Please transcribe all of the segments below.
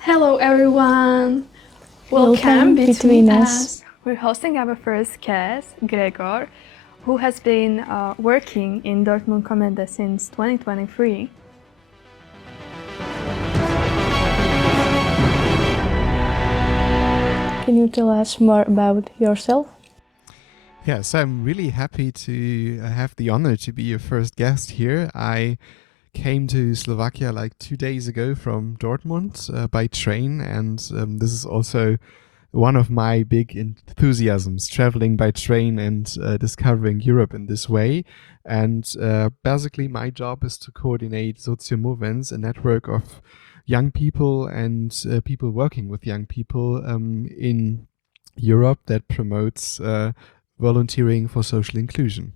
Hello everyone! Welcome between us. We're hosting our first guest, Gregor, who has been working in Dortmund Kommende since 2023. Can you tell us more about yourself? Yes, I'm really happy to have the honor to be your first guest here. I came to Slovakia like 2 days ago from Dortmund by train, and this is also one of my big enthusiasms, traveling by train and discovering Europe in this way. And basically my job is to coordinate socioMovens, a network of young people and people working with young people in Europe that promotes volunteering for social inclusion.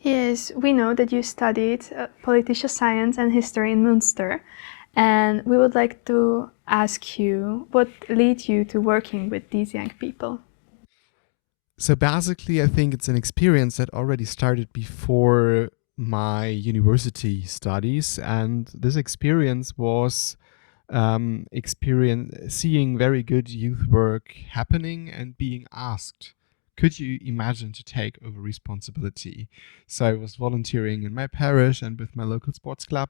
Yes, we know that you studied political science and history in Münster, and we would like to ask you what led you to working with these young people. So basically, I think it's an experience that already started before my university studies, and this experience was seeing very good youth work happening and being asked, could you imagine to take over responsibility? So I was volunteering in my parish and with my local sports club,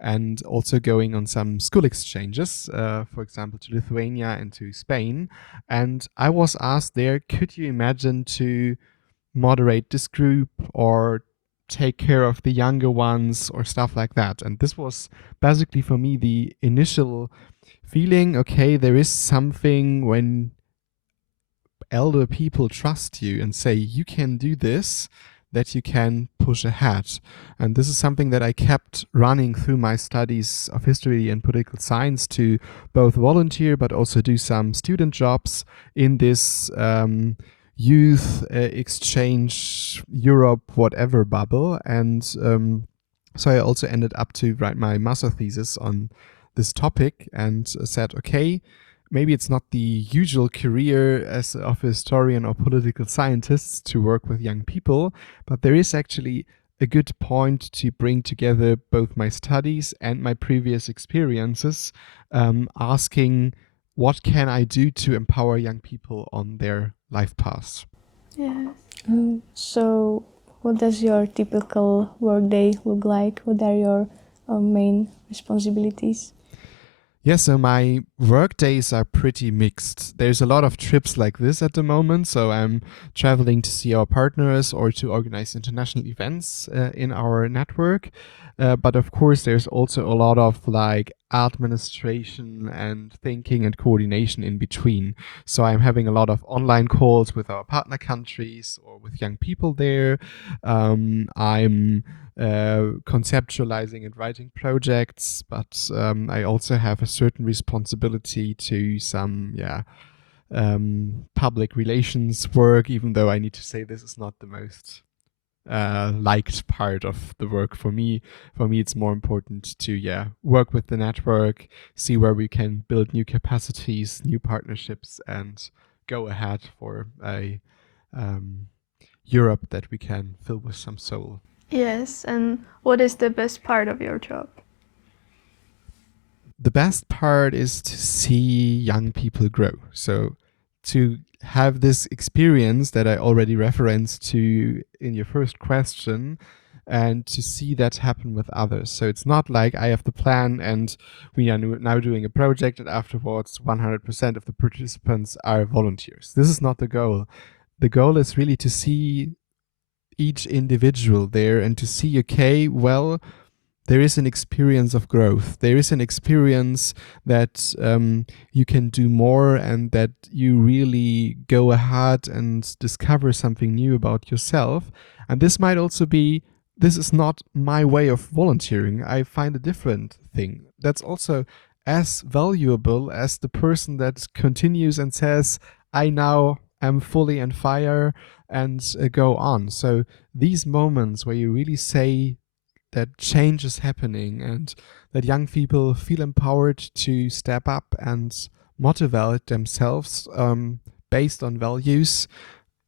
and also going on some school exchanges, for example, to Lithuania and to Spain. And I was asked there, could you imagine to moderate this group or take care of the younger ones or stuff like that? And this was basically for me the initial feeling, okay, there is something when elder people trust you and say you can do this, that you can push ahead. And this is something that I kept running through my studies of history and political science, to both volunteer but also do some student jobs in this youth exchange Europe whatever bubble. And so I also ended up to write my master thesis on this topic and said, okay, maybe it's not the usual career as of a historian or political scientist to work with young people, but there is actually a good point to bring together both my studies and my previous experiences, asking what can I do to empower young people on their life paths. Yes. So what does your typical workday look like? What are your main responsibilities? Yeah, so my work days are pretty mixed. There's a lot of trips like this at the moment, so I'm traveling to see our partners or to organize international events in our network. But of course, there's also a lot of like administration and thinking and coordination in between. So I'm having a lot of online calls with our partner countries or with young people there. I'm conceptualizing and writing projects, but I also have a certain responsibility to some public relations work, even though I need to say this is not the most liked part of the work for me. For me, it's more important to work with the network, see where we can build new capacities, new partnerships, and go ahead for a Europe that we can fill with some soul. Yes, and what is the best part of your job? The best part is to see young people grow. So to have this experience that I already referenced to in your first question, and to see that happen with others. So it's not like I have the plan and we are now doing a project and afterwards 100% of the participants are volunteers. This is not the goal. The goal is really to see each individual there and to see, okay, well, there is an experience of growth. There is an experience that you can do more and that you really go ahead and discover something new about yourself. And this might also be, this is not my way of volunteering. I find a different thing. That's also as valuable as the person that continues and says, I now am fully on fire and go on. So these moments where you really say that change is happening and that young people feel empowered to step up and motivate themselves based on values,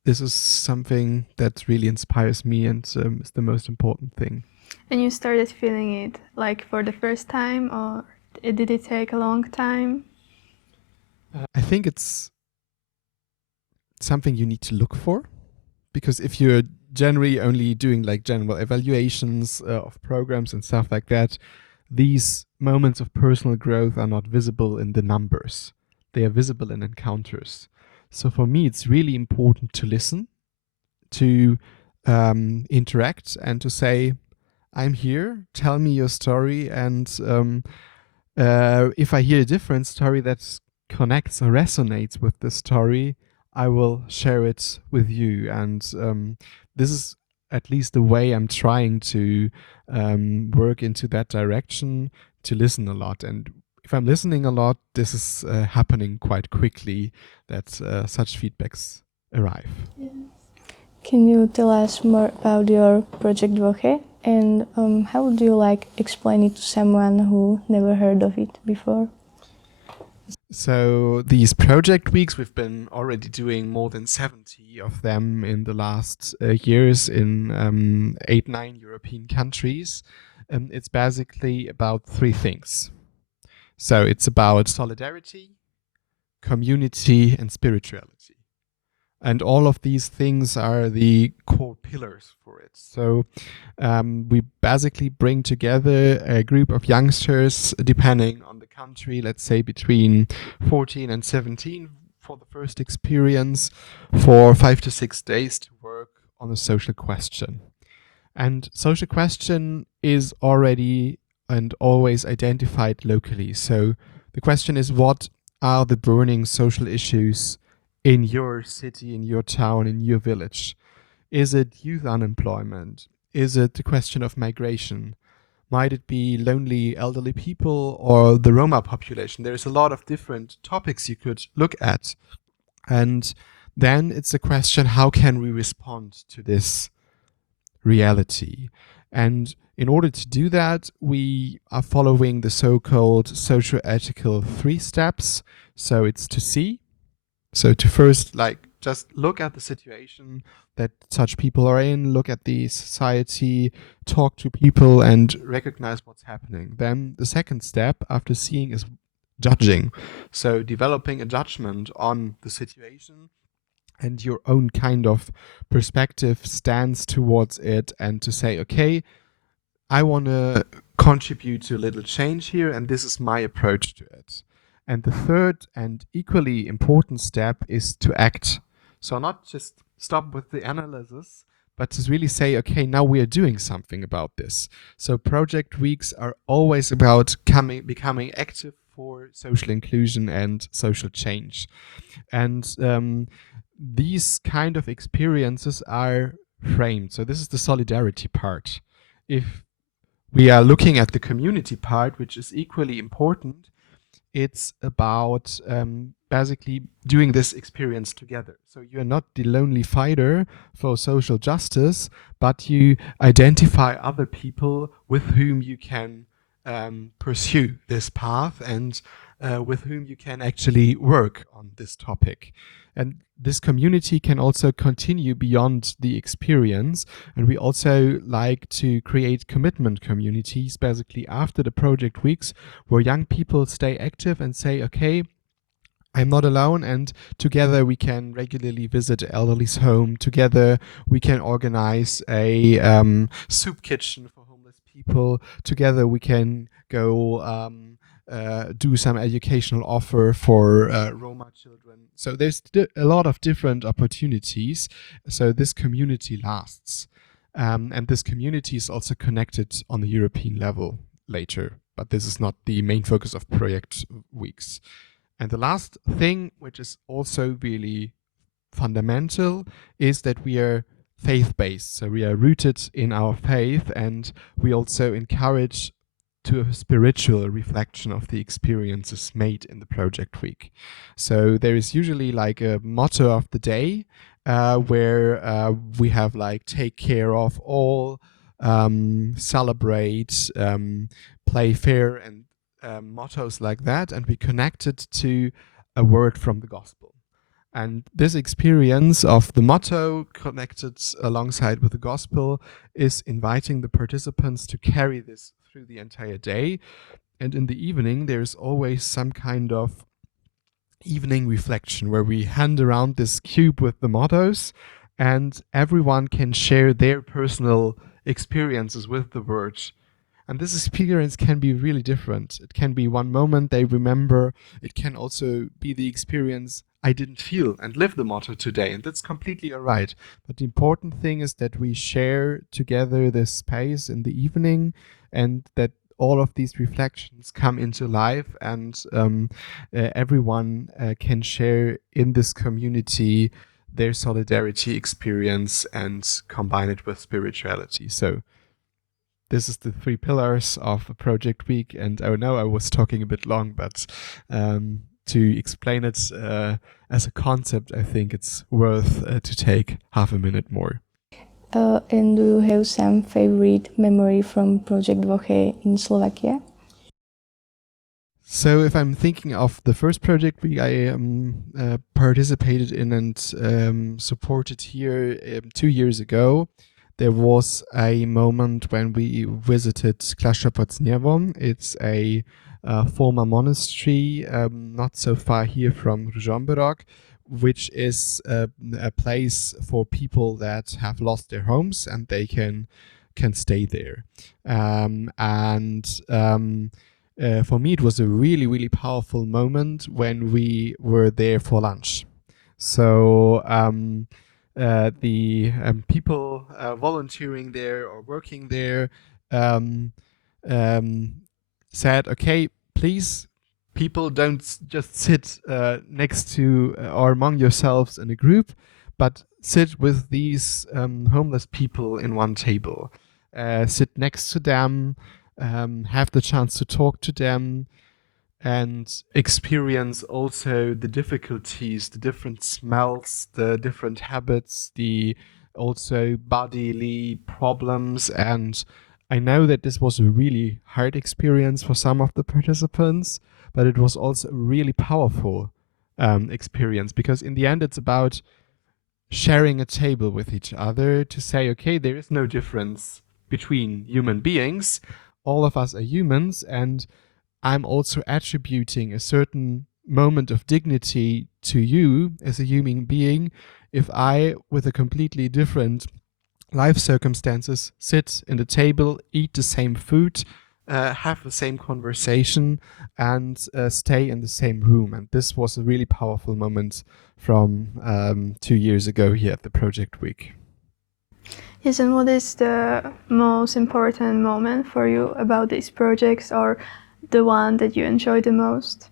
this is something that really inspires me and is the most important thing. And you started feeling it like for the first time, or Did it take a long time? I think it's something you need to look for, because if you're generally only doing like general evaluations of programs and stuff like that, these moments of personal growth are not visible in the numbers. They are visible in encounters. So for me, it's really important to listen, to interact, and to say, I'm here, tell me your story, and if I hear a different story that connects or resonates with the story, I will share it with you. And this is at least the way I'm trying to work into that direction, to listen a lot. And if I'm listening a lot, this is happening quite quickly, that such feedbacks arrive. Yes. Can you tell us more about your project Dvoche, and how would you like explain it to someone who never heard of it before? So these project weeks, we've been already doing more than 70 of them in the last years in 8-9 European countries. It's basically about three things. So it's about solidarity, community, and spirituality. And all of these things are the core pillars for it. So we basically bring together a group of youngsters, depending on the country, let's say between 14 and 17 for the first experience, for 5 to 6 days to work on a social question. And social question is already and always identified locally. So the question is, what are the burning social issues in your city, in your town, in your village? Is it youth unemployment? Is it the question of migration? Might it be lonely elderly people or the Roma population? There's a lot of different topics you could look at. And then it's a question, how can we respond to this reality? And in order to do that, we are following the so-called socio-ethical 3 steps. So it's to see. So to first, just look at the situation that such people are in, look at the society, talk to people, and recognize what's happening. Then the second step after seeing is judging. So developing a judgment on the situation and your own kind of perspective, stance towards it, and to say, okay, I want to contribute to a little change here, and this is my approach to it. And the third and equally important step is to act. So not just stop with the analysis, but to really say, okay, now we are doing something about this. So project weeks are always about becoming active for social inclusion and social change. And these kind of experiences are framed. So this is the solidarity part. If we are looking at the community part, which is equally important, it's about basically doing this experience together. So you're not the lonely fighter for social justice, but you identify other people with whom you can pursue this path and with whom you can actually work on this topic. And this community can also continue beyond the experience. And we also like to create commitment communities, basically after the project weeks, where young people stay active and say, okay, I'm not alone, and together we can regularly visit elderly's home. Together we can organize a soup kitchen for homeless people. Together we can go do some educational offer for Roma children. So there's a lot of different opportunities. So this community lasts. And this community is also connected on the European level later. But this is not the main focus of project weeks. And the last thing, which is also really fundamental, is that we are faith-based. So we are rooted in our faith, and we also encourage to a spiritual reflection of the experiences made in the project week. So there is usually like a motto of the day where we have like take care of all, celebrate, play fair, and mottos like that, and we connect it to a word from the gospel. And this experience of the motto connected alongside with the gospel is inviting the participants to carry this through the entire day. And in the evening, there's always some kind of evening reflection where we hand around this cube with the mottos, and everyone can share their personal experiences with the word. And this experience can be really different. It can be one moment they remember. It can also be the experience, I didn't feel and live the motto today. And that's completely all right. But the important thing is that we share together this space in the evening, and that all of these reflections come into life, and everyone can share in this community their solidarity experience and combine it with spirituality. So this is the 3 pillars of a project week, and I know I was talking a bit long, but to explain it as a concept, I think it's worth to take half a minute more. And do you have some favorite memory from Project Dvoche in Slovakia? So if I'm thinking of the first project week I participated in and supported here 2 years ago, there was a moment when we visited Klasztor pod Zniewą. It's a former monastery not so far here from Ružomberok, which is a place for people that have lost their homes, and they can stay there. For me, it was a really, really powerful moment when we were there for lunch. So the people volunteering there or working there said, okay, please, people, don't just sit next to or among yourselves in a group, but sit with these homeless people in one table. Sit next to them, have the chance to talk to them, and experience also the difficulties, the different smells, the different habits, the also bodily problems. And I know that this was a really hard experience for some of the participants, but it was also a really powerful experience, because in the end it's about sharing a table with each other to say, okay, there is no difference between human beings. All of us are humans, and I'm also attributing a certain moment of dignity to you as a human being if I, with a completely different life circumstances, sit in the table, eat the same food, have the same conversation, and stay in the same room. And this was a really powerful moment from 2 years ago here at the Project Week. Yes, and what is the most important moment for you about these projects, or the one that you enjoy the most?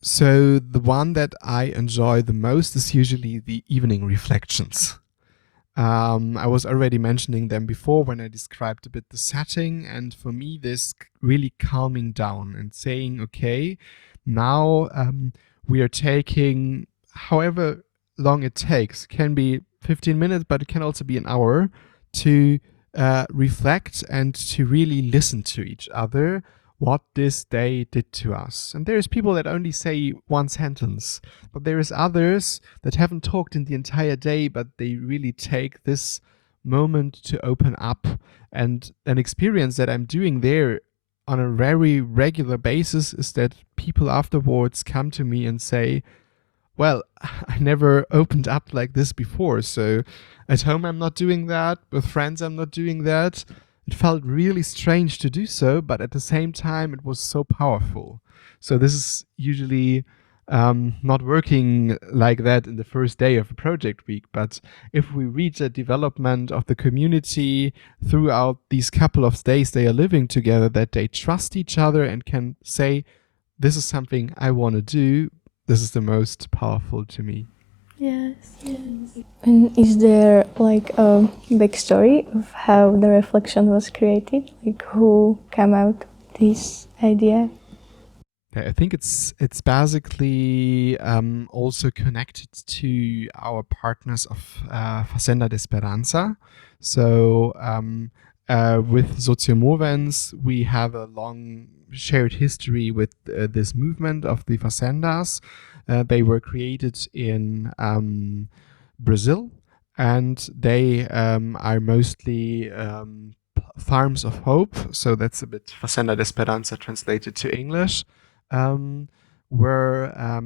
So the one that I enjoy the most is usually the evening reflections. I was already mentioning them before when I described a bit the setting, and for me this really calming down and saying, okay, now we are taking however long it takes, can be 15 minutes, but it can also be an hour, to reflect and to really listen to each other, what this day did to us. And there's people that only say one sentence, but there is others that haven't talked in the entire day, but they really take this moment to open up. And an experience that I'm doing there on a very regular basis is that people afterwards come to me and say, well, I never opened up like this before. So at home I'm not doing that, with friends I'm not doing that. It felt really strange to do so, but at the same time it was so powerful. So this is usually not working like that in the first day of a project week, but if we reach a development of the community throughout these couple of days they are living together, that they trust each other and can say, this is something I want to do, this is the most powerful to me. Yes. And is there like a backstory of how the reflection was created? Like who came out with this idea? I think it's basically also connected to our partners of Fazenda de Esperanza. So with socioMovens, we have a long shared history with this movement of the Fazendas. They were created in Brazil, and they are mostly farms of hope. So that's a bit Facenda de Esperanza translated to English, where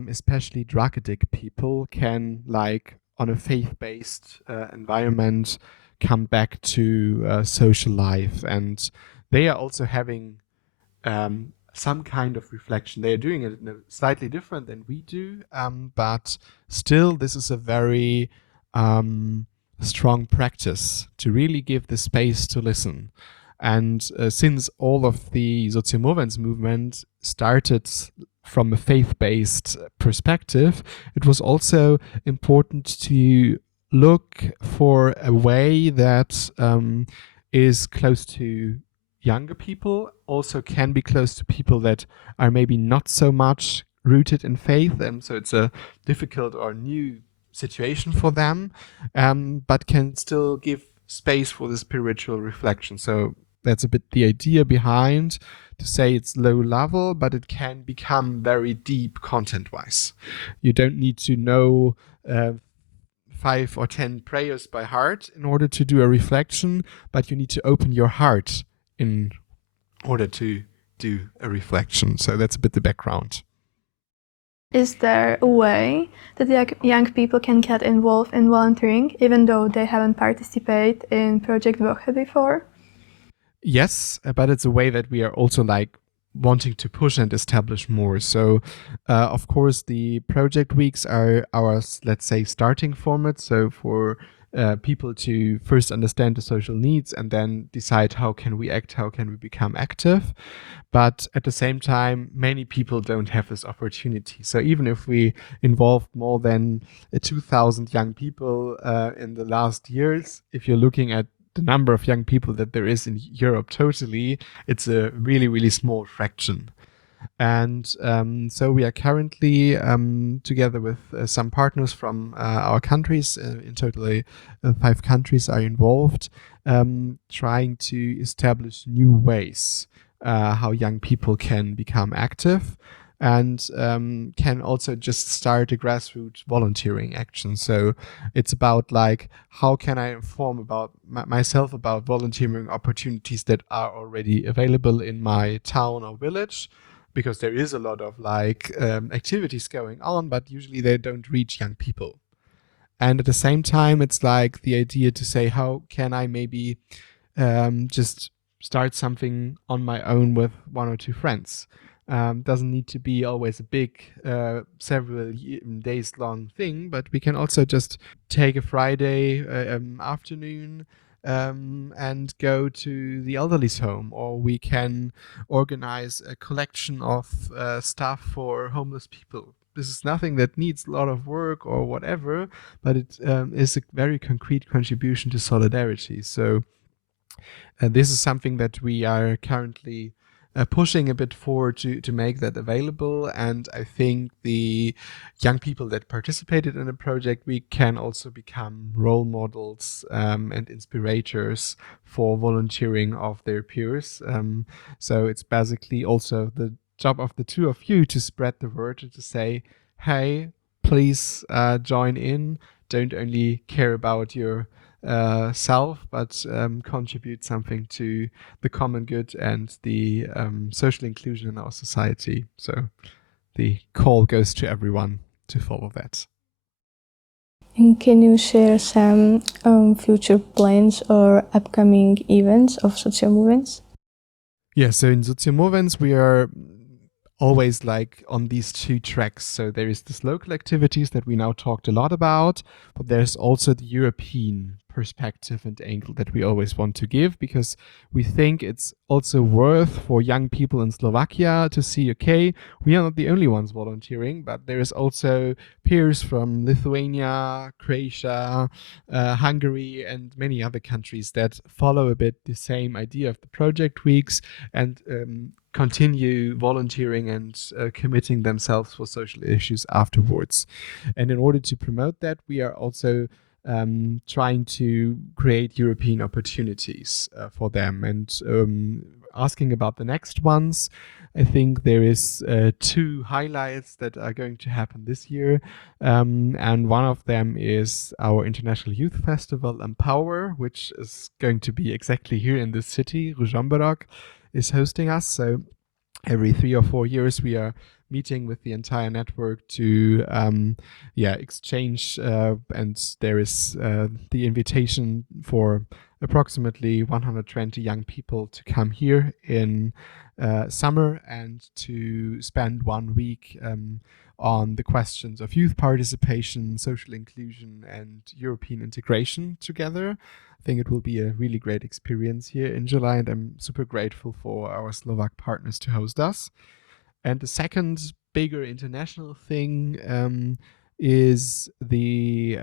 especially drug addict people can, like on a faith-based environment, come back to social life. And they are also having some kind of reflection. They are doing it in a slightly different than we do, but still this is a very strong practice to really give the space to listen. And since all of the socioMovens movement started from a faith-based perspective, it was also important to look for a way that is close to younger people, also can be close to people that are maybe not so much rooted in faith, and so it's a difficult or new situation for them, but can still give space for the spiritual reflection. So that's a bit the idea behind, to say it's low level, but it can become very deep content-wise. You don't need to know 5 or 10 prayers by heart in order to do a reflection, but you need to open your heart in order to do a reflection. So that's a bit the background. Is there a way that young people can get involved in volunteering even though they haven't participated in Project Woche before? Yes, but it's a way that we are also like wanting to push and establish more. So of course the project weeks are our, let's say, starting format. So for people to first understand the social needs and then decide how can we act, how can we become active. But at the same time, many people don't have this opportunity. So even if we involved more than 2,000 young people in the last years, if you're looking at the number of young people that there is in Europe totally, it's a really, really small fraction. And so we are currently together with some partners from our countries, in totally 5 countries are involved, trying to establish new ways how young people can become active, and can also just start a grassroots volunteering action. So it's about like, how can I inform about myself about volunteering opportunities that are already available in my town or village, because there is a lot of like activities going on, but usually they don't reach young people. And at the same time, it's like the idea to say, how can I maybe just start something on my own with 1 or 2 friends. Doesn't need to be always a big several days long thing, but we can also just take a Friday afternoon and go to the elderly's home, or we can organize a collection of stuff for homeless people. This is nothing that needs a lot of work or whatever, but it is a very concrete contribution to solidarity. So this is something that we are currently pushing a bit forward to make that available. And I think the young people that participated in the project, we can also become role models and inspirators for volunteering of their peers. So it's basically also the job of the 2 of you to spread the word and to say, hey, please join in. Don't only care about your self, but contribute something to the common good and the social inclusion in our society. So the call goes to everyone to follow that. And can you share some future plans or upcoming events of socioMovens? Yeah, so in socioMovens we are always like on these 2 tracks. So there is this local activities that we now talked a lot about, but there's also the European perspective and angle that we always want to give, because we think it's also worth for young people in Slovakia to see, okay, we are not the only ones volunteering, but there is also peers from Lithuania, Croatia, Hungary, and many other countries that follow a bit the same idea of the project weeks and continue volunteering and committing themselves for social issues afterwards. And in order to promote that, we are also trying to create European opportunities for them, and asking about the next ones. I think there is 2 highlights that are going to happen this year, and one of them is our International Youth Festival Empower, which is going to be exactly here in this city. Ruzomberok is hosting us, so every 3 or 4 years we are meeting with the entire network to exchange, and there is the invitation for approximately 120 young people to come here in summer and to spend 1 week on the questions of youth participation, social inclusion, and European integration together. I think it will be a really great experience here in July, and I'm super grateful for our Slovak partners to host us. And the second bigger international thing is a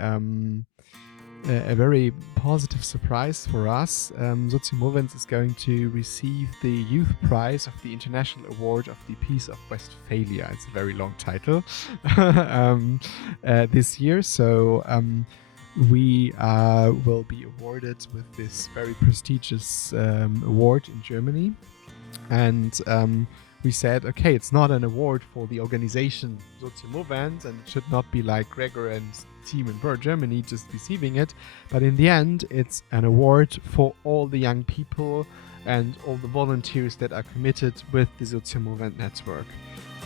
very positive surprise for us. socioMovens is going to receive the Youth Prize of the International Award of the Peace of Westphalia. It's a very long title this year. So we will be awarded with this very prestigious award in Germany. And we said, okay, it's not an award for the organization socioMovens, and it should not be like Gregor and team in Germany just receiving it, but in the end it's an award for all the young people and all the volunteers that are committed with the socioMovens network.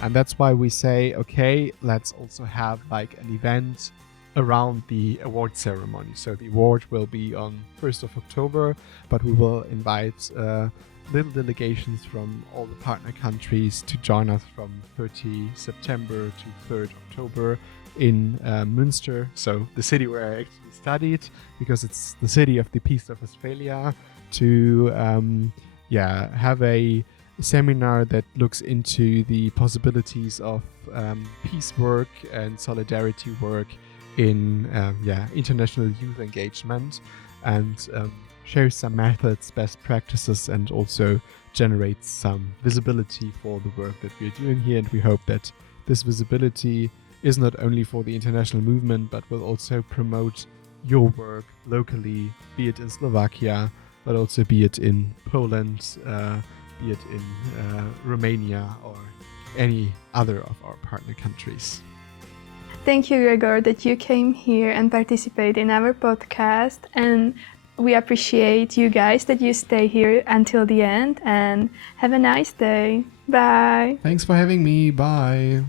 And that's why we say, okay, let's also have like an event around the award ceremony. So the award will be on 1st of October, but we will invite little delegations from all the partner countries to join us from 30 September to 3rd October in Münster, so the city where I actually studied, because it's the city of the Peace of Westphalia, to have a seminar that looks into the possibilities of peace work and solidarity work in international youth engagement, and shares some methods, best practices, and also generates some visibility for the work that we're doing here. And we hope that this visibility is not only for the international movement, but will also promote your work locally, be it in Slovakia, but also be it in Poland, be it in Romania or any other of our partner countries. Thank you, Gregor, that you came here and participate in our podcast, and we appreciate you guys that you stay here until the end, and have a nice day. Bye. Thanks for having me. Bye.